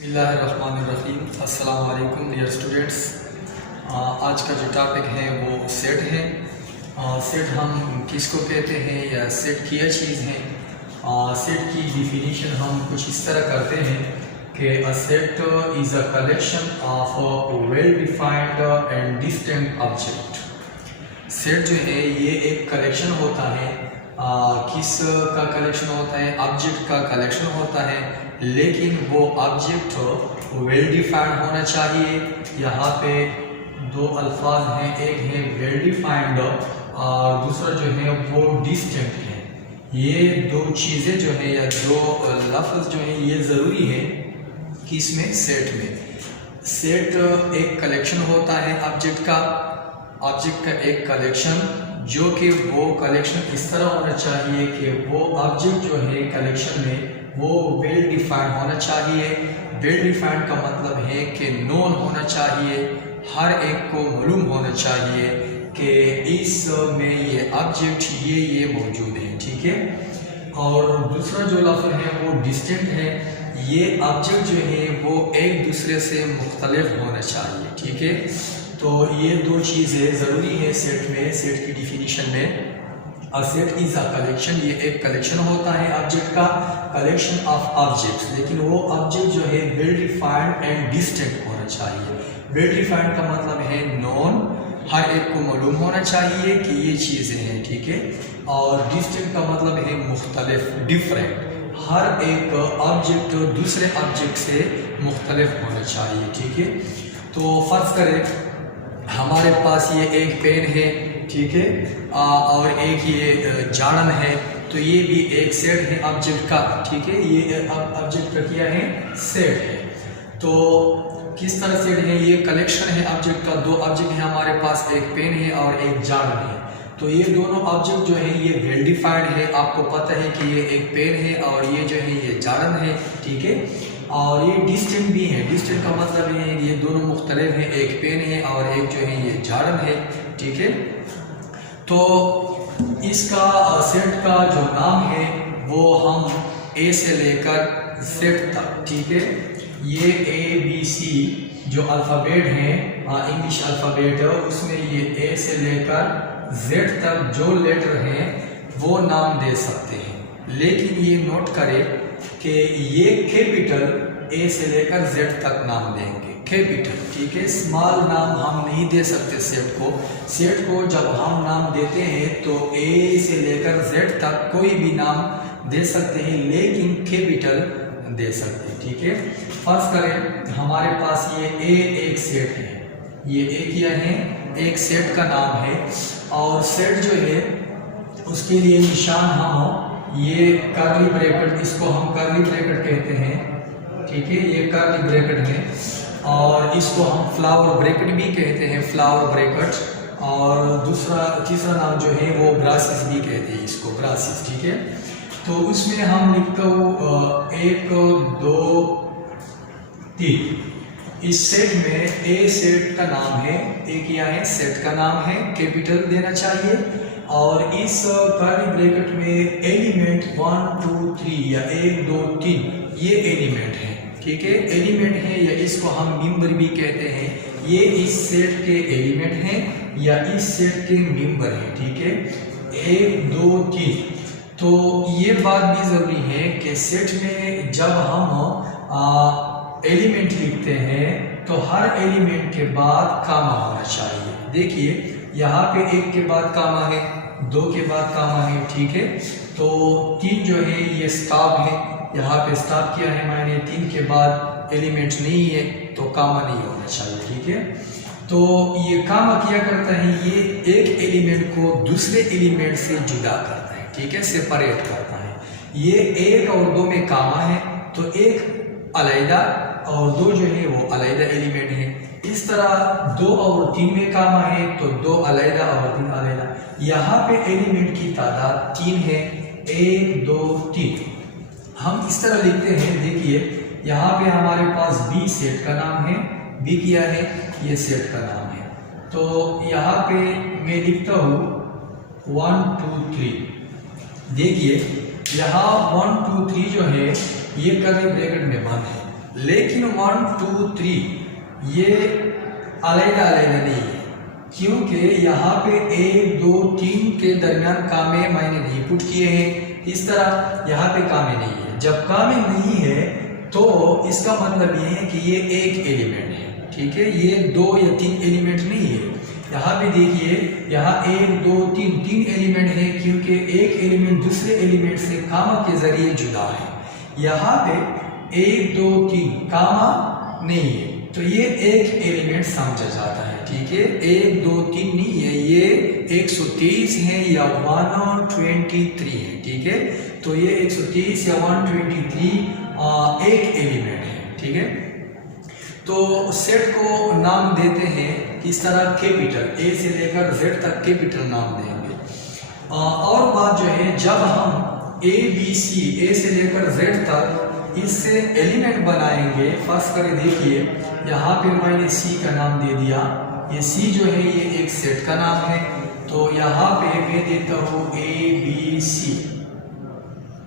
बिस्मिल्लाहिर्रहमानिर्रहीम। अस्सलाम वालेकुम डियर स्टूडेंट्स। आज का जो टॉपिक है वो सेट है। सेट हम किसको कहते हैं या सेट क्या चीज़ है। सेट की डिफिनीशन हम कुछ इस तरह करते हैं कि a set is a collection of well defined and distinct object. Set जो है ये एक कलेक्शन होता है। किस का कलेक्शन होता है? ऑब्जेक्ट का कलेक्शन होता है, लेकिन वो ऑब्जेक्ट वेल डिफाइंड होना चाहिए। यहाँ पे दो अल्फाज हैं, एक है वेल डिफाइंड और दूसरा जो है वो डिस्टिंक्ट है। ये दो चीज़ें जो है या दो लफ्ज़ जो है ये ज़रूरी है कि इसमें सेट में सेट एक कलेक्शन होता है ऑब्जेक्ट का एक कलेक्शन, जो कि वो कलेक्शन इस तरह होना चाहिए कि वो ऑब्जेक्ट जो है कलेक्शन में वो वेल डिफाइंड होना चाहिए। वेल डिफाइंड का मतलब है कि नोन होना चाहिए, हर एक को मालूम होना चाहिए कि इस में ये ऑब्जेक्ट ये मौजूद है, ठीक है। और दूसरा जो लफ्ज़ है वो डिस्टिंक्ट है। ये ऑब्जेक्ट जो है वो एक दूसरे से मुख्तलिफ होना चाहिए, ठीक है। तो ये दो चीज़ें ज़रूरी है सेट में। सेट की डिफिनीशन में a set is a collection, ये एक कलेक्शन होता है ऑब्जेक्ट का, कलेक्शन ऑफ ऑब्जेक्ट्स, लेकिन वो ऑब्जेक्ट जो है वेल डिफाइंड एंड डिस्टिंक्ट होना चाहिए। वेल डिफाइंड का मतलब है नॉन, हर एक को मालूम होना चाहिए कि ये चीज़ें हैं, ठीक है। और डिस्टिंक्ट का मतलब है मुख्तलिफ, डिफरेंट, हर एक ऑब्जेक्ट दूसरे ऑब्जेक्ट से मुख्तलिफ होना चाहिए, ठीक है। तो फ़र्ज़ करें हमारे पास ये एक पेन है, ठीक है, और एक ये जाड़न है, तो ये भी एक सेट है ऑब्जेक्ट का, ठीक है। ये ऑब्जेक्ट का क्या है? सेट है। तो किस तरह सेट है? ये कलेक्शन है ऑब्जेक्ट का। दो ऑब्जेक्ट है हमारे पास, एक पेन है और एक जाड़न है। तो ये दोनों ऑब्जेक्ट जो है ये वेल डिफाइंड है, आपको पता है कि ये एक पेन है और ये जो है ये जाड़न है, ठीक है। और ये डिस्टिंक्ट भी है। डिस्टिंक्ट का मतलब ये है कि ये दोनों मुख्तलिफ हैं, एक पेन है और एक जो है ये जाड़न है, ठीक है। तो इसका सेट का जो नाम है वो हम ए से लेकर जेड तक, ठीक है। ये ABC जो अल्फ़ाबेट है, इंग्लिश अल्फ़ाबेट है, उसमें ये ए से लेकर जेड तक जो लेटर हैं वो नाम दे सकते हैं। लेकिन ये नोट करें कि ये कैपिटल ए से लेकर जेड तक नाम देंगे, कैपिटल, ठीक है। स्मॉल नाम हम नहीं दे सकते सेट को। सेट को जब हम नाम देते हैं तो ए से लेकर जेड तक कोई भी नाम दे सकते हैं, लेकिन कैपिटल दे सकते हैं, ठीक है। फर्ज करें हमारे पास ये ए एक सेट है, ये ए क्या है? एक सेट का नाम है। और सेट जो है उसके लिए निशान हम ये कर्ली ब्रैकेट, इसको हम कर्ली ब्रैकेट कहते हैं, ठीक है। ये कर्ली ब्रैकेट है और इसको हम फ्लावर ब्रैकेट भी कहते हैं, फ्लावर ब्रैकेट। और तीसरा नाम जो है वो ब्रासिस भी कहते हैं इसको, ब्रासिस, ठीक है। तो उसमें हम लिखते हो 1 2 3। इस सेट में ए सेट का नाम है, ए क्या है? सेट का नाम है, कैपिटल देना चाहिए। और इस कर्ली ब्रैकेट में एलिमेंट 1 2 3 या 1 2 3 ये एलिमेंट है, ठीक है। एलिमेंट है या इसको हम मेंबर भी कहते हैं। ये इस सेट के एलिमेंट हैं या इस सेट के मेंबर हैं, ठीक है। 1 2 3। तो ये बात भी ज़रूरी है कि सेट में जब हम एलिमेंट लिखते हैं तो हर एलिमेंट के बाद कामा होना चाहिए। देखिए यहाँ पे 1 के बाद कामा है, 2 के बाद कामा है, ठीक है। तो 3 जो है ये स्टॉप है, यहाँ पे स्टॉप किया है मैंने। 3 के बाद एलिमेंट नहीं है तो कामा नहीं होना चाहिए, ठीक है। तो ये कामा क्या करता है? ये एक एलिमेंट को दूसरे एलिमेंट से जुदा करता है, ठीक है, सेपरेट करता है। ये 1 और 2 में कामा है तो एक अलैदा और 2 जो है वो अलैदा एलिमेंट है। इस तरह 2 और 3 में कामा है तो 2 अलैदा और 3 अलैदा। यहाँ पे एलिमेंट की तादाद 3 है, 1 2 3। हम इस तरह लिखते हैं, देखिए यहाँ पे हमारे पास बी सेट का नाम है। बी क्या है? ये सेट का नाम है। तो यहाँ पे मैं लिखता हूँ 1 2 3। देखिए यहाँ 1 2 3 जो है ये कर्ली ब्रैकेट में बंद है, लेकिन 1 2 3 ये अलग-अलग नहीं है, क्योंकि यहाँ पे 1 2 3 के दरमियान कामे मैंने नहीं पुट किए हैं। इस तरह यहाँ पे कामे नहीं है। जब कामे नहीं है तो इसका मतलब ये है कि ये एक एलिमेंट है, ठीक है, ये 2 या 3 एलिमेंट नहीं है। यहाँ पे देखिए, यहाँ 1 2 3 एलिमेंट है, क्योंकि एक एलिमेंट दूसरे एलिमेंट से कामा के जरिए जुदा है। यहाँ पे 1 2 3 कामा नहीं है, तो ये एक एलिमेंट समझा जाता है, ठीक है। 1 2 3 नहीं है, ये 123 है या 123 है, ठीक है। तो ये 123 या 123 एक एलिमेंट है, ठीक है। तो सेट को नाम देते हैं किस तरह, कैपिटल ए से लेकर जेड तक कैपिटल नाम देंगे। और बात जो है, जब हम ए बी सी, ए से लेकर जेड तक इससे एलिमेंट बनाएंगे, फर्स्ट करें, देखिए यहाँ पे मैंने सी का नाम दे दिया। ये सी जो है ये एक सेट का नाम है, तो यहाँ पे मैं देता हूँ ए बी सी।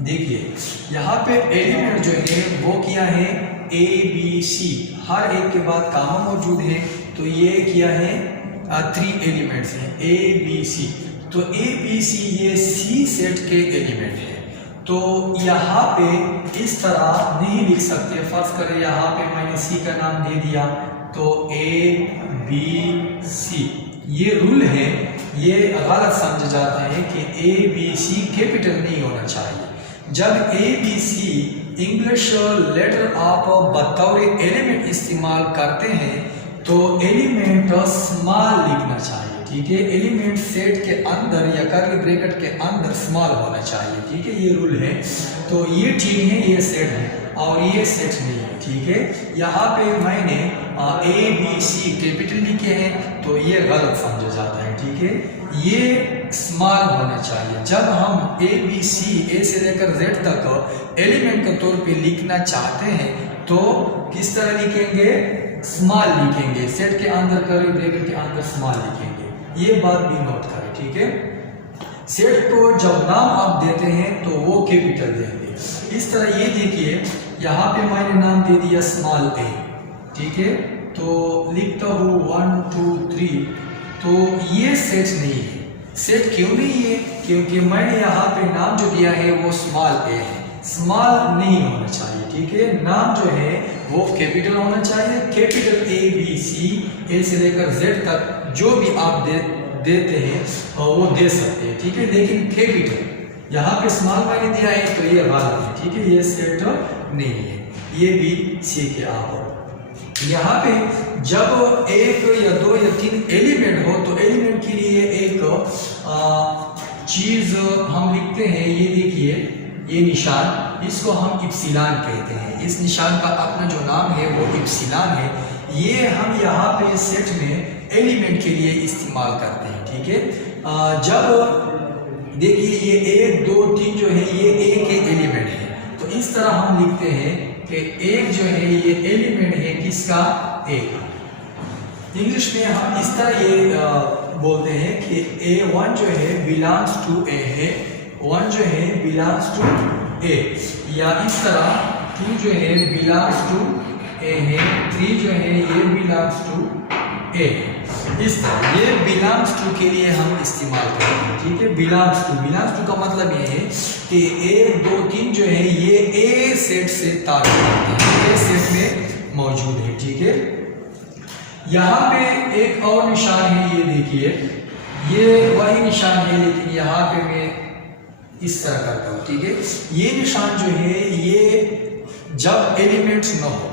देखिए यहाँ पे एलिमेंट जो है वो क्या है, ए बी सी, हर एक के बाद कामा मौजूद है, तो ये क्या है 3 एलिमेंट्स हैं ए बी सी। तो ए बी सी ये सी सेट के एलिमेंट है। तो यहाँ पे इस तरह नहीं लिख सकते। फर्स्ट करें, यहाँ पे मैंने सी का नाम दे दिया, तो ए बी सी, ये रूल है, ये गलत समझा जाता है कि ए बी सी कैपिटल नहीं होना चाहिए। जब A B C English letter आप बतौर एलिमेंट इस्तेमाल करते हैं तो एलिमेंट स्मॉल लिखना चाहिए, ठीक है। एलिमेंट सेट के अंदर या कर्ली ब्रैकेट के अंदर स्मॉल होना चाहिए, ठीक है, ये रूल है। तो ये ठीक है, ये सेट है और ये सेट नहीं है, ठीक है। यहाँ पे मैंने ए बी सी कैपिटल लिखे हैं, तो ये गलत समझा जाता है, ठीक है, ये स्मॉल होना चाहिए। जब हम ए बी सी, ए से लेकर जेड तक एलिमेंट के तौर पे लिखना चाहते हैं तो किस तरह लिखेंगे, स्मॉल लिखेंगे, सेट के अंदर कर्ली ब्रैकेट के अंदर स्मॉल लिखेंगे। ये बात भी नोट करें, ठीक है। सेट को जब नाम आप देते हैं तो वो कैपिटल देंगे। इस तरह ये देखिए, यहाँ पे मैंने नाम दे दिया स्मॉल ए, ठीक है, तो लिखता हूँ 1 2 3। तो ये सेट नहीं है। सेट क्यों नहीं है, क्योंकि मैंने यहाँ पे नाम जो दिया है वो स्मॉल ए है, स्मॉल नहीं होना चाहिए, ठीक है। नाम जो है वो कैपिटल होना चाहिए। कैपिटल ए बी सी, ए से लेकर जेड तक जो भी आप देते हैं वो दे सकते हैं, ठीक है, लेकिन कैपिटल यहाँ पे स्मॉल मैंने दिया है तो ये गलत है, ठीक है, ये सेट नहीं है। ये भी सीखे आप। यहाँ पे जब 1 या 2 या 3 एलिमेंट हो तो एलिमेंट के लिए एक चीज हम लिखते हैं। ये देखिए, ये निशान, इसको हम इप्सिलॉन कहते हैं। इस निशान का अपना जो नाम है वो इप्सिलॉन है। ये हम यहाँ पे सेट में एलिमेंट के लिए इस्तेमाल करते हैं, ठीक है। जब देखिए ये 1 2 3 जो है ये एक एलिमेंट है, तो इस तरह हम लिखते हैं कि एक जो है ये एलिमेंट है किसका, एक। इंग्लिश में हम इस तरह ये बोलते हैं कि A1 जो है बिलोंग्स टू ए है, 1 जो है बिलोंग्स टू ए, या इस तरह 2 जो है बिलोंग्स टू ए है, 3 जो है ये बिलोंग्स टू ए। इस तरह ये बिलोंग्स टू के लिए हम इस्तेमाल करते हैं, ठीक है। बिलोंग्स टू का मतलब ये है कि 1 2 3 जो है ये ए सेट से ताल्लुक रखते हैं, ए सेट में मौजूद है, ठीक है। यहाँ पे एक और निशान है, ये देखिए, ये वही निशान है लेकिन यहाँ पे मैं इस तरह करता हूँ, ठीक है। ये निशान जो है ये जब एलिमेंट्स न हो,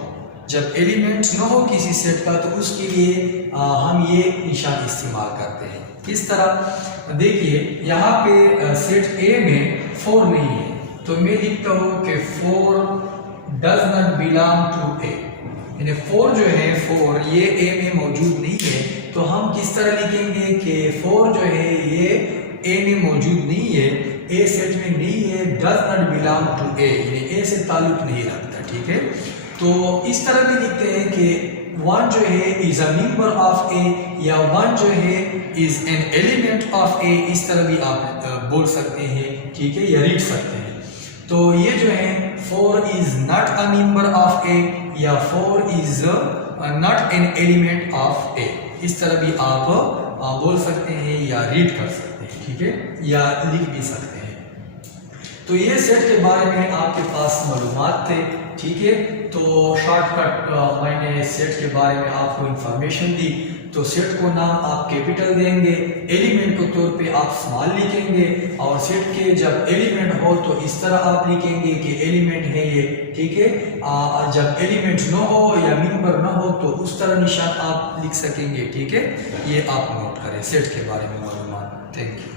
जब एलिमेंट्स न हो किसी सेट का, तो उसके लिए हम ये निशान इस्तेमाल करते हैं। किस तरह, देखिए यहाँ पे सेट ए में 4 नहीं है, तो मैं लिखता हूँ कि 4 डज नॉट बिलोंग टू ए, यानी 4 जो है 4 ये ए में मौजूद नहीं है। तो हम किस तरह लिखेंगे कि 4 जो है ये ए में मौजूद नहीं है, ए सेट में नहीं है, डज नॉट बिलोंग टू ए, यानी ए से ताल्लुक नहीं रखता, ठीक है। तो इस तरह भी लिखते हैं कि 1 जो है is a member of A, या 1 जो है is an element of A, इस तरह भी आप बोल सकते हैं, ठीक है, या रीड सकते हैं। तो ये जो है 4 is not a member of A या 4 is not an element of A. इस तरह भी आप बोल सकते हैं या रीड कर सकते हैं, ठीक है, या लिख भी सकते हैं। तो ये सेट के बारे में आपके पास मालूमात थे, ठीक है। तो शॉर्टकट मैंने सेट के बारे में आपको इंफॉर्मेशन दी। तो सेट को नाम आप कैपिटल देंगे, एलिमेंट के तौर पे आप स्मॉल लिखेंगे, और सेट के जब एलिमेंट हो तो इस तरह आप लिखेंगे कि एलिमेंट है ये, ठीक है। जब एलिमेंट न हो या मेंबर न हो तो उस तरह निशान आप लिख सकेंगे, ठीक है। ये आप नोट करें सेट के बारे में मालूमात। Thank you.